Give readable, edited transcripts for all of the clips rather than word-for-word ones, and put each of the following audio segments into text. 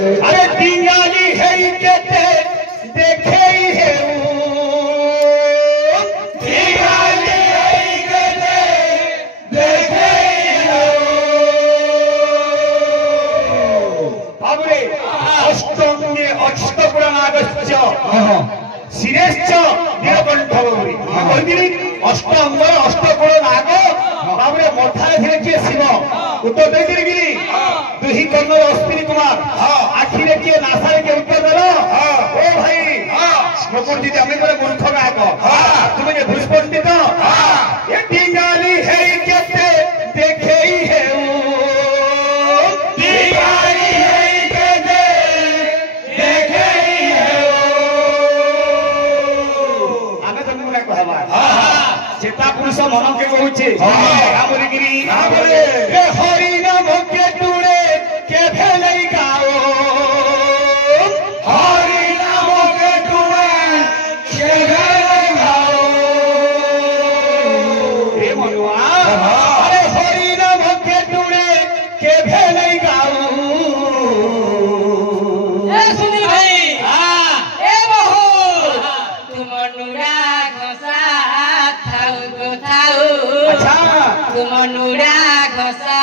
अरे टिंगाली है केते देखे है टिंगाली है केते देखे है बाबरे अष्टमे अष्टपुराणागस्य शिरेश्च नीलकंठ बाबरे कहदिली अष्टअंग अष्टपुर नाग बाबरे मथारे थे किए शिव उत्तर देदिली गिरी दुही कर्णर अश्विनी कुमार आखिरे किए नासारे के उत्तर देलो ओ भाई मुकुट जी हमें बोले मूर्ख गायक तुम्हें ये दुष्पंडित ये टिंगाली है केते देखे ही है टिंगाली है केते देखे ही है आगे तुमको ना कहबा चेता पुरुष मन के कहूचे रामगिरी ए हरि नाम के टूड़े के भेलै गाओ हरि नाम के टूड़े के भेलै गाओ ए मनुआ अरे हरि नाम के टूड़े के भेलै गाओ ए सुनील भाई ए बहू तुम नुरा घसा थाउ गो थाउ अच्छा तुम नुरा घसा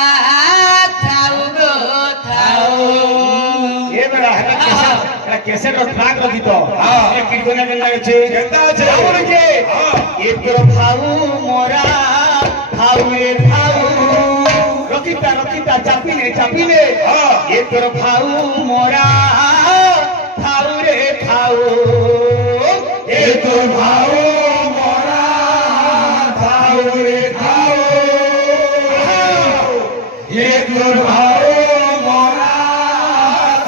थाउ गो थाउ ये बेड़ा है कैसे ट्रैक लगी तो एक कीर्तन गंगा छे गंगा छे और के एक करो खाऊ मोरा खाऊ रे खाऊ रखिता चापी ने एक करो खाऊ मोरा खाऊ रे खाऊ एक करो खाऊ मोरा खाऊ रे खाऊ एक करो खाऊ मोरा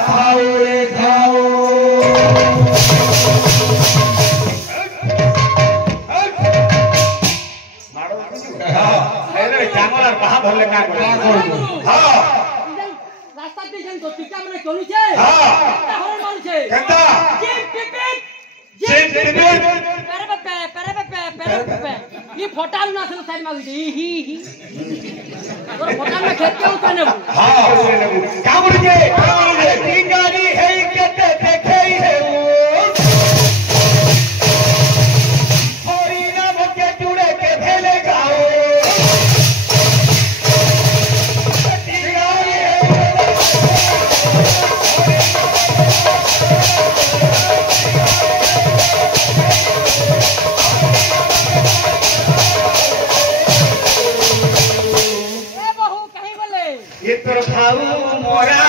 खाऊ रे खाऊ জামালার বাহা ধরলে না করে হ্যাঁ রাস্তা দিয়ে তো টিকা মানে চলিছে একটা হরন মারছে কেনটা জিপ টিপিট পেরে ये फोटाल ना से साइड में ही और फोटाल में खेत के ऊपर ने हां का बोल के टिंगाली है केते देखे ही है हरि नाम के जुड़े के भेले गाओ टिंगाली है ए बहू कहीं बोले ये तो खाऊ मोरा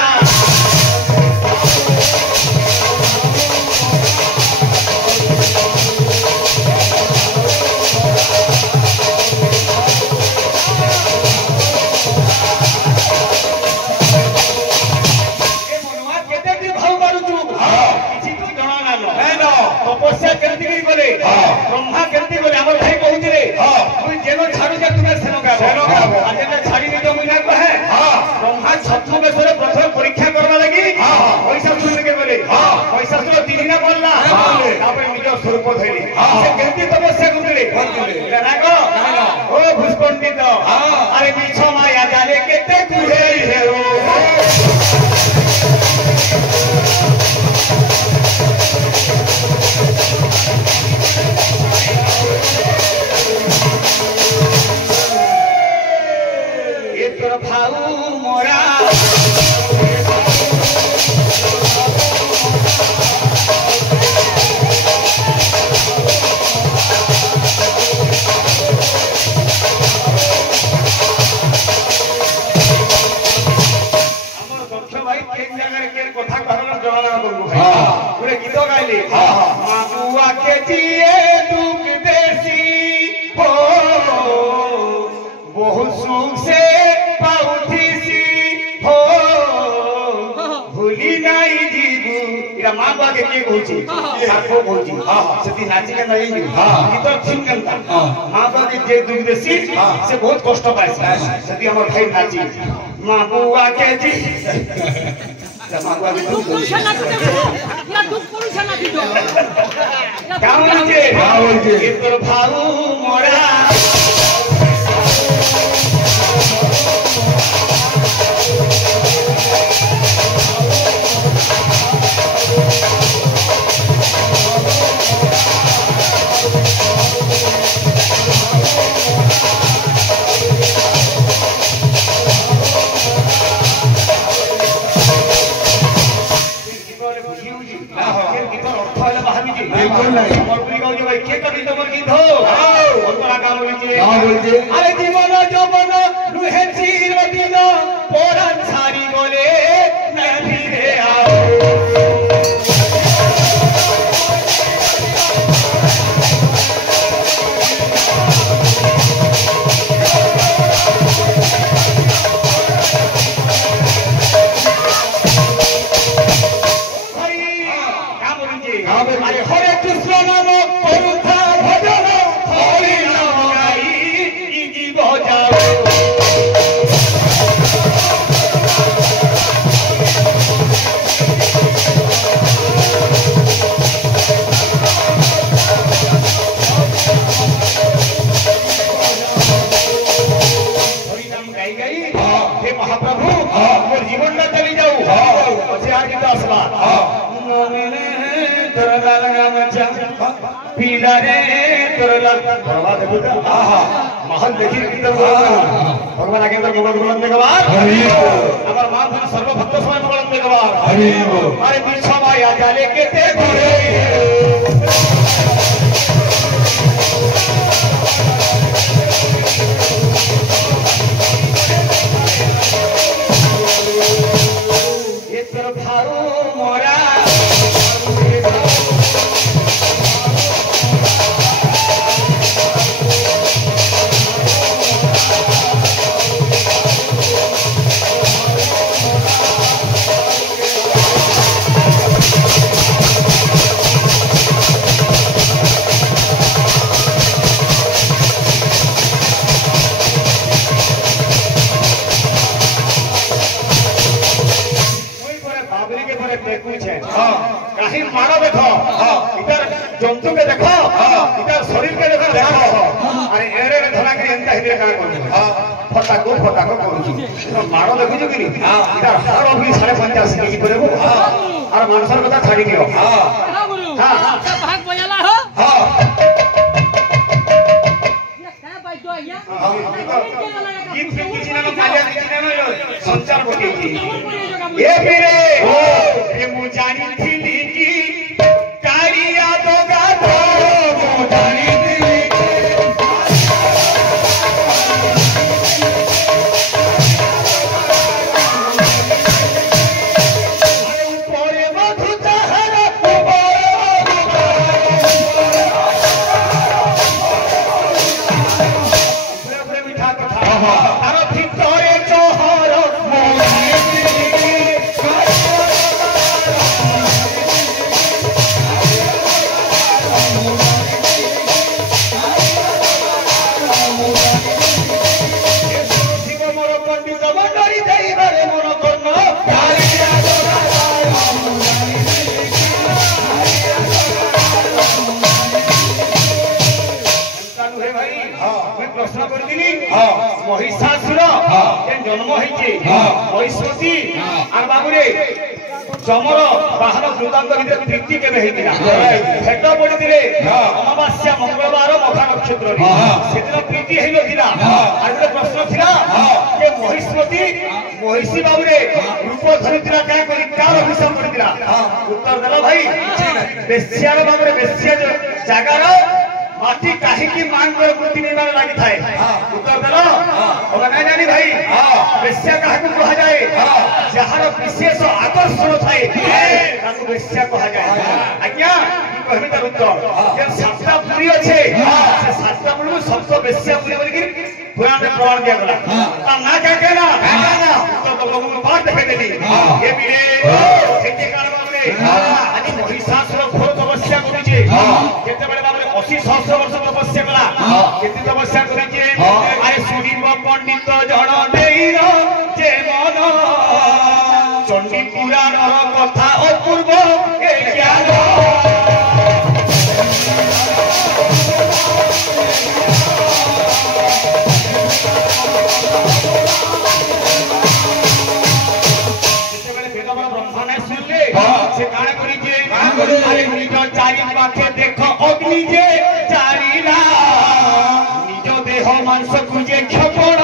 तपस्या केमती करी बोले ब्रह्मा केमती बोले हमर भाई कहूती रे मुई जेनो छाडू जे तुमे सेनो गाबो आज जे छाडी दे तो मुई ना कहे ब्रह्मा छत्तु बेसरे प्रथम परीक्षा करबा लागि पैसा सुन के बोले पैसा सुन दिना बोलला तापर निज स्वरूप धइले से केमती तपस्या करती रे ना को ओ भूषपंडित अरे मिछ माया जाने केते कुहे हे ओ भाऊ मोरा কথা कहना जमाना बोलबो भाई पूरे गीत गाइले माबुआ के जिए दुख देसी हो बहुत सुख से पाउथीसी हो भूली नहीं जीबू इरा मां बाप के कहूची साको कहूची सेती नाची के नहीं गीत सुन केनता मां बाप के जे दुख देसी से बहुत कष्ट पाए सेती हमर भाई नाची माबुआ के जी दुख पुरुष ना दिते या दुख पुरुष ना दितो कामन के ये तोर भाऊ मोरा সম্বলপুরি গাউছে ভাই কে কবি তোমার গীত অন্তরা গান বলছে আরে জীবন যৌবন নুহে চিরদিন পরাণ ছাড়ি বলে না ফিরে আও হরে কৃষ্ণ নাম করুথা ভজন হরি নাম গাই জীব যাও হরি নাম গাই গাই হে মহাপ্রভু মোর জীবনটা চলে যাও আছে আর কিন্তু আসবা महान देखी भगवान आगे गोबर बुलंद আমার মা ধন সর্বভক্ত সময় বুলন্দ আরে বিশ্বমায়া জালে কেতে ঘুরে এতর ভারো মোরা कहीं मारो देखो इधर जंतु के देखो इधर शरीर के देखो अरे एरे धरा के एंता हिदे का फटाको करू मारो देखु जो कि इधर हार भी 55 केजी को देखो और मानसर कथा छाड़ी दियो हां गुरु हां भाग बजाला हो हां क्या बात जो आया गीत के किसी ना कालिया किसी ना संचार होती ये मेरे ये मुजानी थी की कारिया तो गातो मुजानी थी ऊपरे मधु चाहर ऊपरे मिठा कथा तार भितरे चोहर प्रश्न करदिनी महिषासुर जे जन्म होइचे महिषवती आर बाबुरे चमर बाहर वृतांत भितर प्रीति केबे हेतिला भेट पडितिले अमावास्या मंगलवार मखा नक्षत्र रे सेदिन प्रीति हेइ नथिला आज प्रश्न थिला जे महिषवती महिषी बाबुरे रूप धरितिला का करी कार अभिषेक करतिला उत्तर देला भाई बेस्यार बाबुरे बेस्या जागार माटी काहे की मांग कर प्रति निर्माण लागि थाए उत्तर देलो ओला नै जानी भाई बेस्या काहे को कहा जाए जहार विशेष आकर्षण थाए ताको बेस्या कहा जाए आज्ञा कहबी तार उत्तर जे सातटा पुरी अछि से सातटा पुरी सबसे बेस्या पुरी बोली कि पुराण में प्रमाण दिया गला ता ना कहते ना तो लोगों को बात देखे देली ये बिरे एके काल बाबरे आज महिषासुर घोर तपस्या करिचे केते बड़े बाबरे 80 सहस्र वर्ष तपस्या कला केते तपस्या करिचे आरे सुनिब पंडित जण देईर जे मन चंडी पुराण कथा अपूर्व ए ज्ञान से काने करी जे अरे निज चारि पाखे देख अग्नि जे चारिला निज देह मांस कुजे क्षपण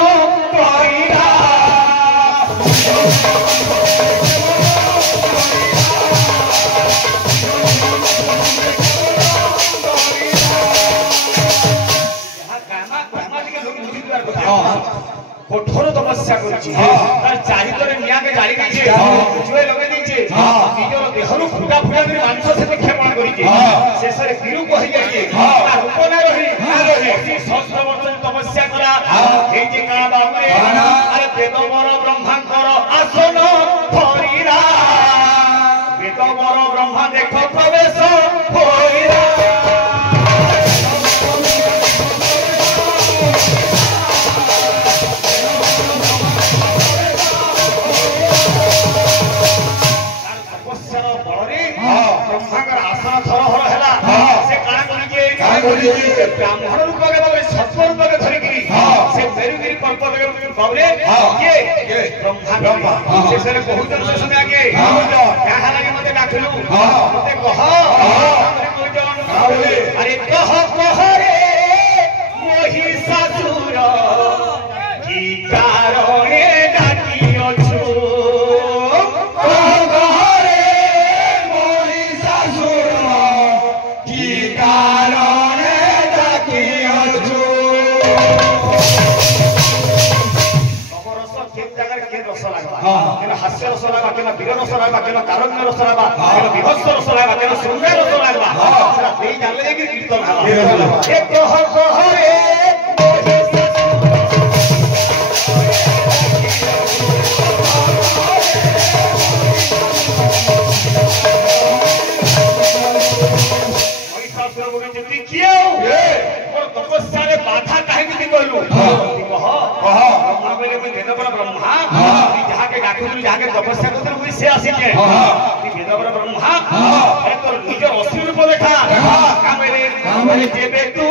करिला ନିଜର ଦେହରୁ ଫୁଟା ଫୁଟା କରି ମାଂସ ସେ କ୍ଷେପଣ କରିଛି ଶେଷରେ ବିରୂପ ହେଇଯାଇଛି ରୂପ ନା ରହି 17 ବର୍ଷ ତପସ୍ୟା କଲା ହେଇଛି କାଣା ବାବୁରେ ଆରେ ବେଦବର ବ୍ରହ୍ମାଙ୍କର ଆସନ ଧରିଲା ବେଦବର ବ୍ରହ୍ମା ଦେଖ ପ୍ରବେଶ ହୋଇଲା ବ୍ରହ୍ମାଙ୍କର ଆସନ ଥର ହର ହେଲା ସେ କାଣା କରିଛି ବ୍ରାହ୍ମଣ ରୂପକେ ବାବୁରେ ସତ୍ୟ ରୂପକେ ଧରିକିରି ସେ ମେରୁଗିରି ପର୍ବତ ବାବୁରେ କିଏ ବ୍ରହ୍ମା ଶେଷରେ କହୁଛନ୍ତି ସେ ସମୟ ଆଗେ କାହା ଲାଗି ମତେ ଡାକିଲୁ ମତେ କହ ଆରେ କହ କହରେ ମହିଷାସୁର କି କାରଣେ ଡାକିଅଛୁ हास्य रस लगा के वीर रस लगा के तारण्य रस लगा विभत्स रस लगा के श्रृंगार रस लगा जानले कीर्तन तपस्या बाधा कहीं कहलू ब्रह्मा जहाँके डाकुलु जहाँके तपस्या करते हुई से आसिके वेदवर ब्रह्मा तोर निजर असली रूप देखा कामेरे जेबे तू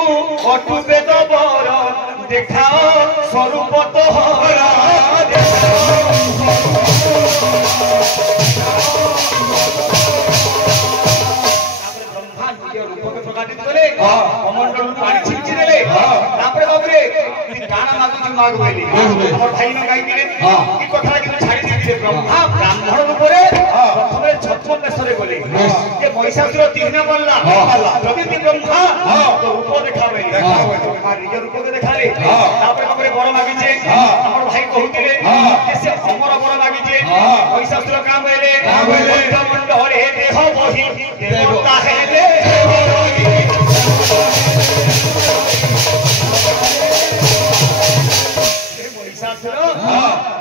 अटु वेदवर देखाओ स्वरूप तोहर ब्रह्मा निज रूपके प्रकाशित कले कमंडल पानी छिंची देले तापरे बाबरे गाना मागु मागु बोली हमर भाई न गाई दिले की कथा कि छाड़ी दिले ब्रह्मा ब्राह्मण रूपरे प्रथमे छत्वन देशरे गले जे महिषासुर तीन बल्ला जदि ती ब्रह्मा तो रूप देखावे मां निज रूप के देखाले तापर हमरे बड़ मागिचे हमर भाई कहउतिले जे से हमर बड़ मागिचे महिषासुर काम होइले मंडले देह बही देवता हेले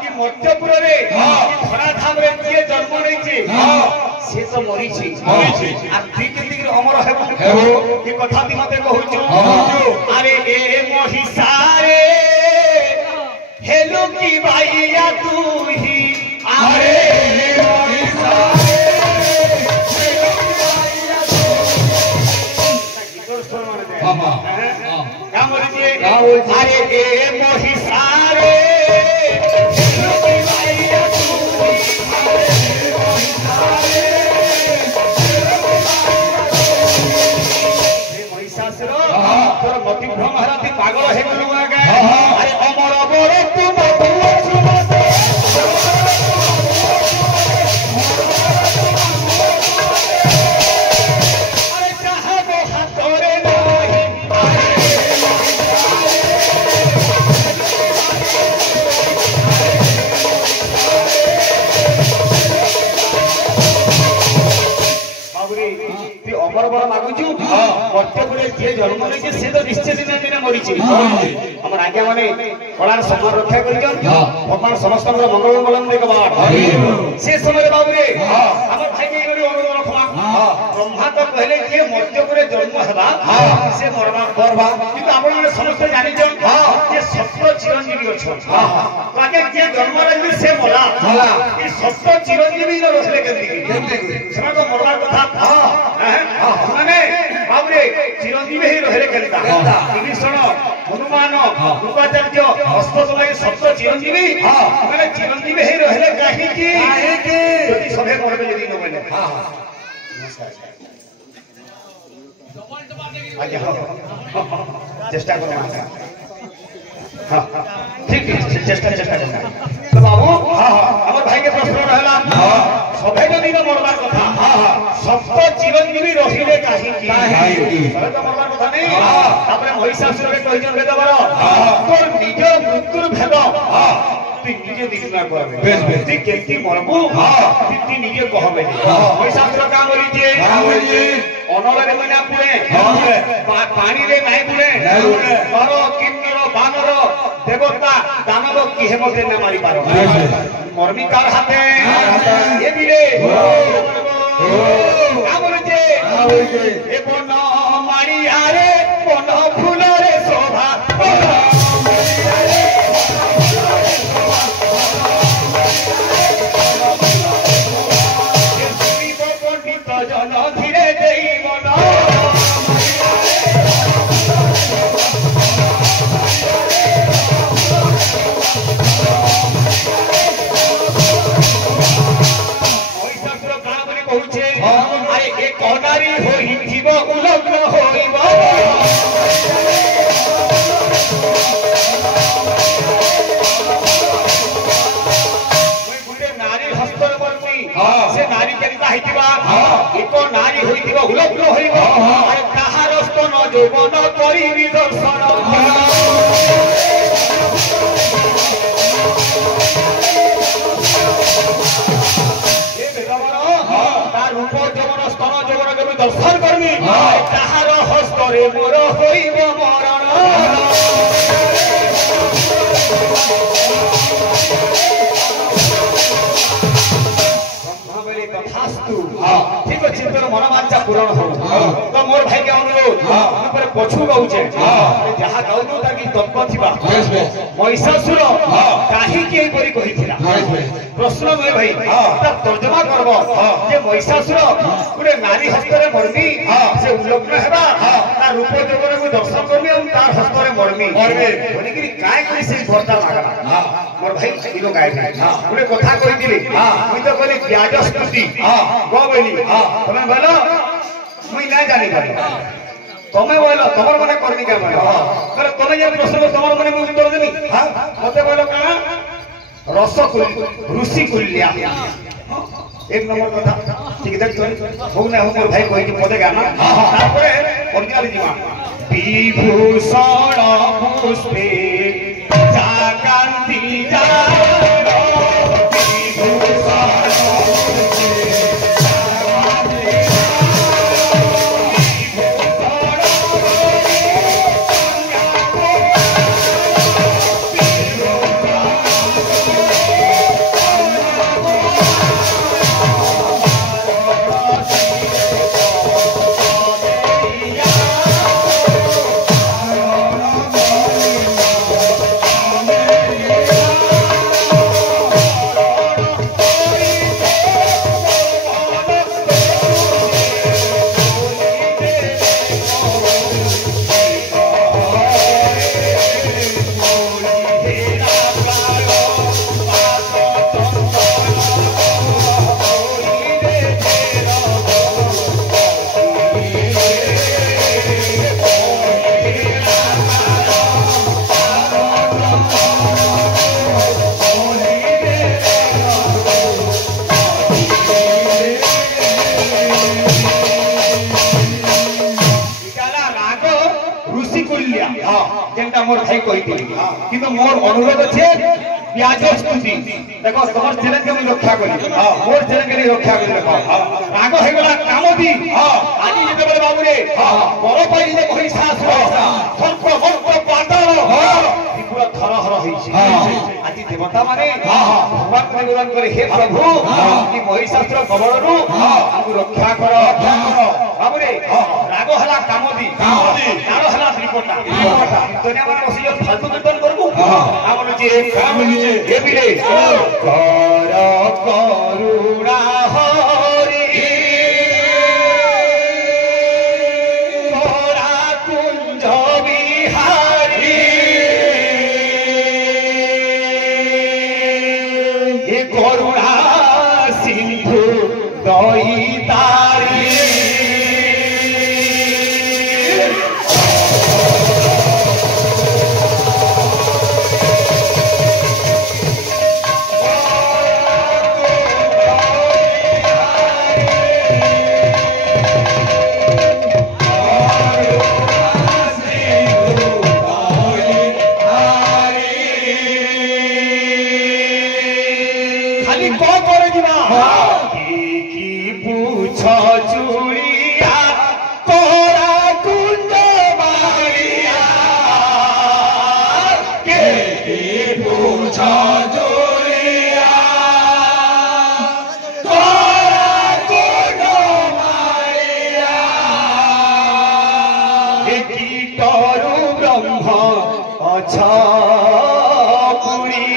कि मध्यपुर धराधाम किए जन्म नहीं सी तो मरी अमर हे कथा मत कहूँ अरे ए महिषारे हेलो की भाइया तू ही अरे अरे ए महिषारे मति भ्रम हराती पागल है अरे अमर बर तुम अरे चाहे हाथरे अमर बर मागुचु मध्यपुर जे जन्म नहीं से तो निश्चय दिन दिन मरी हम आज्ञा माने कलार सम्मान रक्षा कर भगवान समस्त मंगल बलन देखबार से समय बाबू आम भाई अनुरोध रखवा ब्रह्मा तो कहले जे मध्यपुर जन्म हेबा से मरबा करबा किंतु आपण माने समस्त जानि जे सत्य चिरंजीवी अछन ताके जे जन्म रही से मला कि सत्य चिरंजीवी न रखले केंती सेमा तो मरबार कथा माने बाबरे चिरंजीवी ही रहे केंता विभीषण हनुमान कृपाचार्य हस्तसमय सत्य चिरंजीवी माने चिरंजीवी ही रहे काहे कि यदि सभे मरबे यदि न बने आज्ञा चेष्टा करो ठीक चेष्टा करना तो बाबू हमर भाई के प्रश्न रहला सभे यदि न मरबार कथा सत्य चिरंजीवी रहिले काहे कि सभे तो मरबार कथा नहीं तापरे महिषासुर के कहिजन वेदवर तोर निज मृत्युर भेद তুই নিজে দিবি না করবে বেশ, বেশ। তুই কেমতি মরবু তুই নিজে কহবে ওই শাস্ত্র কাম বলিছে অনলরে মইনা পুরে পানিরে নাই পুরে নর কিন্নর বানর দেবতা দানব কি হেমতে না মারি পারো মরবি কার হাতে এ বিলে কাম বলিছে এ বন মারি আরে বন ফুলরে শোভা জন ধীরে দেই মন ঐশ্বর্য কাণ বলি কହୁছে আরে এ কনারি হইথিব উলগ্ন হইব নারী হস্তর বর্মী সে নারী কেনতা হইতিবা এক নারী হইতিবা উলগ্ন হইব আর কাহার স্তন যৌবন করিবি দর্শন তার রূপ যৌবন স্তন যৌবন কেবল দর্শন করবি কাহার হস্তরে মোর হইব মরণ ঠিক আছে তোর মনোবাঞ্ছা পূরণ হল তো মোর ভাইকে অনুরোধ উপরে পছু গাউছে যাহা গাউଛୁ তাকে তত্ত্ব থিবা মহিষাসুর কাহিকি এইপরি কহিଥିଲା প্রশ্ন নয় ভাই তা তর্জমা করব যে মহিষাসুর গোটে নারী হস্তরে মরবি সে উল্লগ্ন হেবা তার রূপ যৌবনକୁ দর্শন করবি এবং তার হস্তরে মরবি বলিকি কায় করে সেই ভর্তা লাগলা মোর ভাই ইনো গায় গোটে কথা কইଥିଲି মুই তো কইলি ব্যাজ স্তুতি গবলি তুমি বলো মুই না জানি পারি তুমি বলো তোমার মনে করবি কে বলো বলে তুমি যে প্রশ্ন তোমার মনে মুই উত্তর দেবি মতে বলো কানা ঋষি কুল্যা এক নম্বর কথা ঠিক দেখছো হোক না হোক মোর ভাই কইছি পদে গানা তারপরে অরিজিনাল জিমা বিভূষণ পুষ্পে জাকান্তি যায় मोर भाई कही किंतु मोर अनुरोध अच्छे ब्याज स्तुति देखो तुम्हार चैनल के मैं रक्षा करी मोर चैनल के रक्षा करी देखो राग हे गला कामदी आज जेते बोले बाबू रे बड़ पाई जे कहि सास सर्प सर्प पाताल पूरा थर हर होइछि आज देवता माने भगवान को निवेदन करे हे प्रभु कि महिषासुर कबळरू हमको रक्षा करो बाबू रे राग हला कामदी नारो हला त्रिपटा दुनिया में बसी जो फालतू कीर्तन करबू हमन जे काम जे हे बिले कर करुणा हरि मोरा कुंज बिहारी हे करुणा सिंधु दयितारी পুছ চুড়িয়া তোরা কুঞ্জ বাড়িয়া কে পুছ চুড়িয়া তোরা কুঞ্জ বাড়িয়া কি তরু ব্রহ্ম অছ পুরী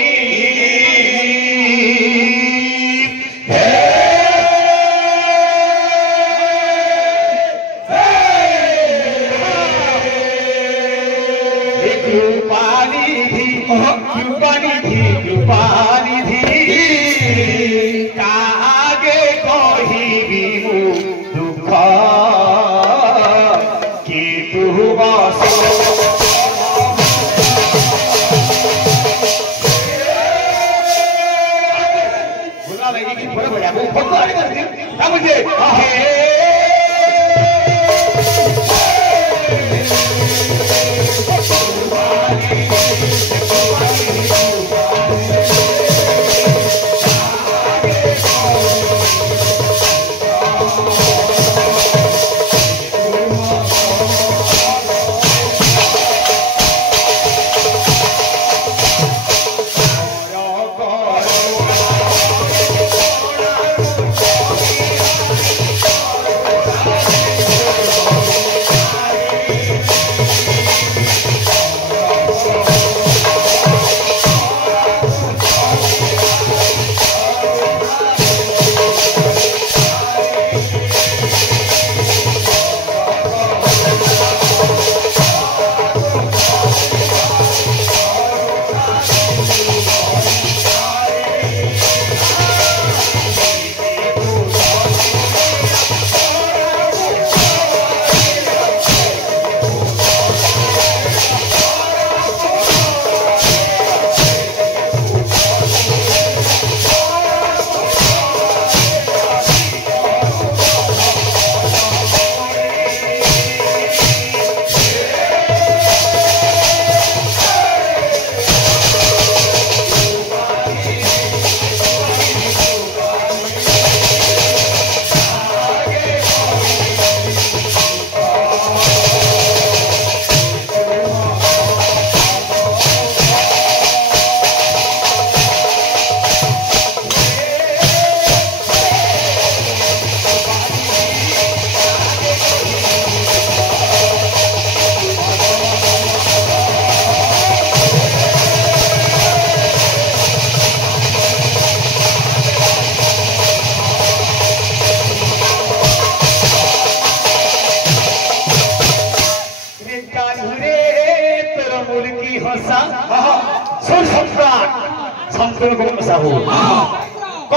কৃপানিধি কাগে কহিবি মু দুঃখ কি তু বস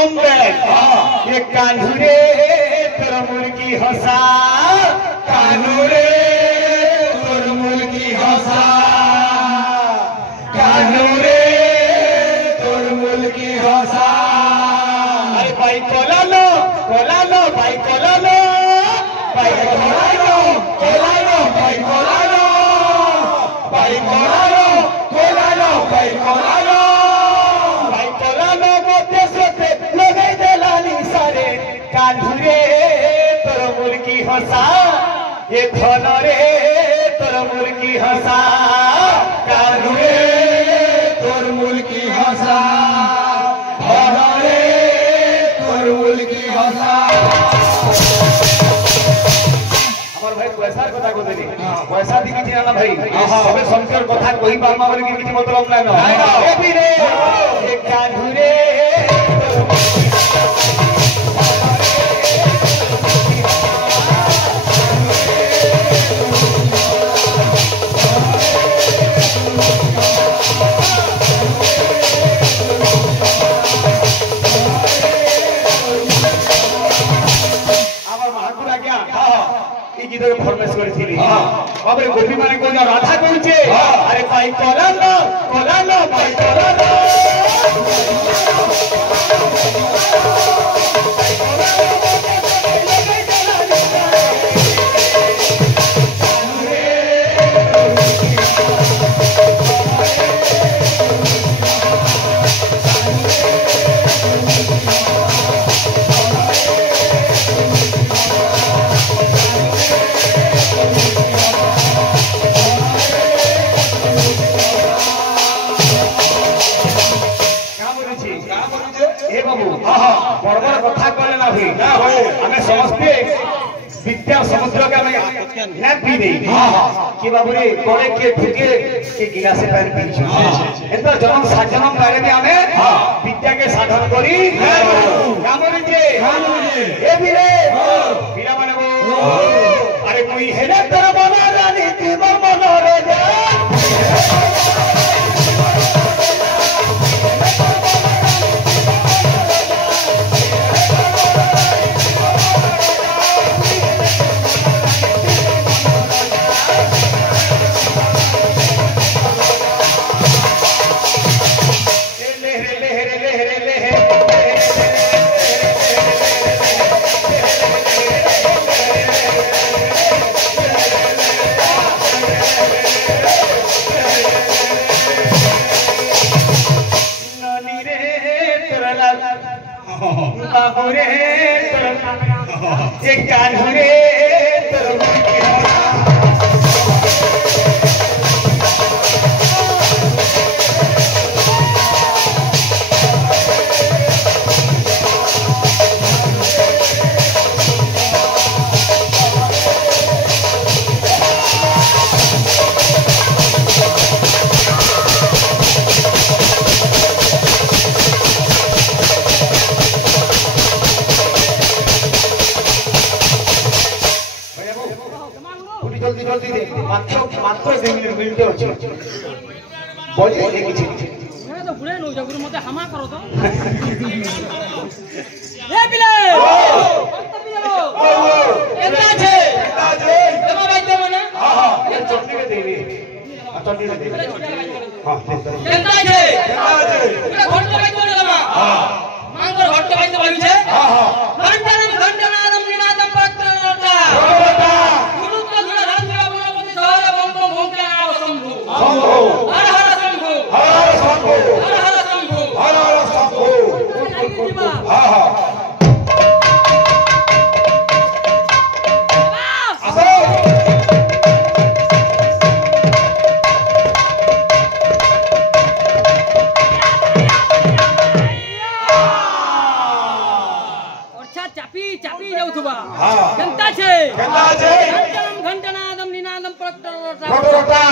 ये कान्हुरे तोर मुर्गी हसा कान्हुरे तोर मुर्गी हसा कान्हुरे तोर मुर्गी हसा अरे भाई कोलालो कोलालो भाई कोलालो भाई कोलालो कोलालो भाई कोलालो भाई कोलालो कोलालो भाई कोलालो भाई कोलालो मोते सोते लगे देलानी सारे कान्हुरे तोर मुर्गी हसा ये धन रे तोर मुर्गी हसा कान्हुरे तोर मुर्गी हसा धन रे तोर मुर्गी हसा আমার ভাই পয়সার কথা কইলি পয়সা দি কিছু না ভাই সবে সংসার কথা কই পারমা বলি কিছু মতলব নাই না এ বিরে এ কান্হুরে फरमेश करी गोपी मान को राधा कहचे अरे भाई कोलालो कोलालो भाई कोलालो विद्या समुद्र का मैं ना पी नहीं कि बाबूरे कोड़े के ढुके के गिलासे पैर पी एंतर जन्म साधनम बारे में हमें विद्या के साधन करी कामरे जे ए बिरे बिना माने वो अरे कोई है ना तेरा बना रानी तीबर बना राजा बाबूरे एक कान्हरे जल्दी जल्दी दे मात्र मात्र 2 मिनिट ଅଛି बजे देखि मैं तो बुले नो जगुरु मते हमा करो तो ए बिले मत बिले केता छे तमा भाई दे मने हां ये चटनी के देबे चटनी के देबे हां केता छे पूरा घट भाई दे तमा हां मांगर घट भाई दे भाई छे हां हां घंटनम घंटनादम निनादम पत्रता शंभु हर हर शंभु हर हर शंभु हर हर शंभु हर हर शंभु हां हां आसो अच्छा चापी चापी जाउथबा हां केनता छे घंटनादम निनादम पत्रता पत्रता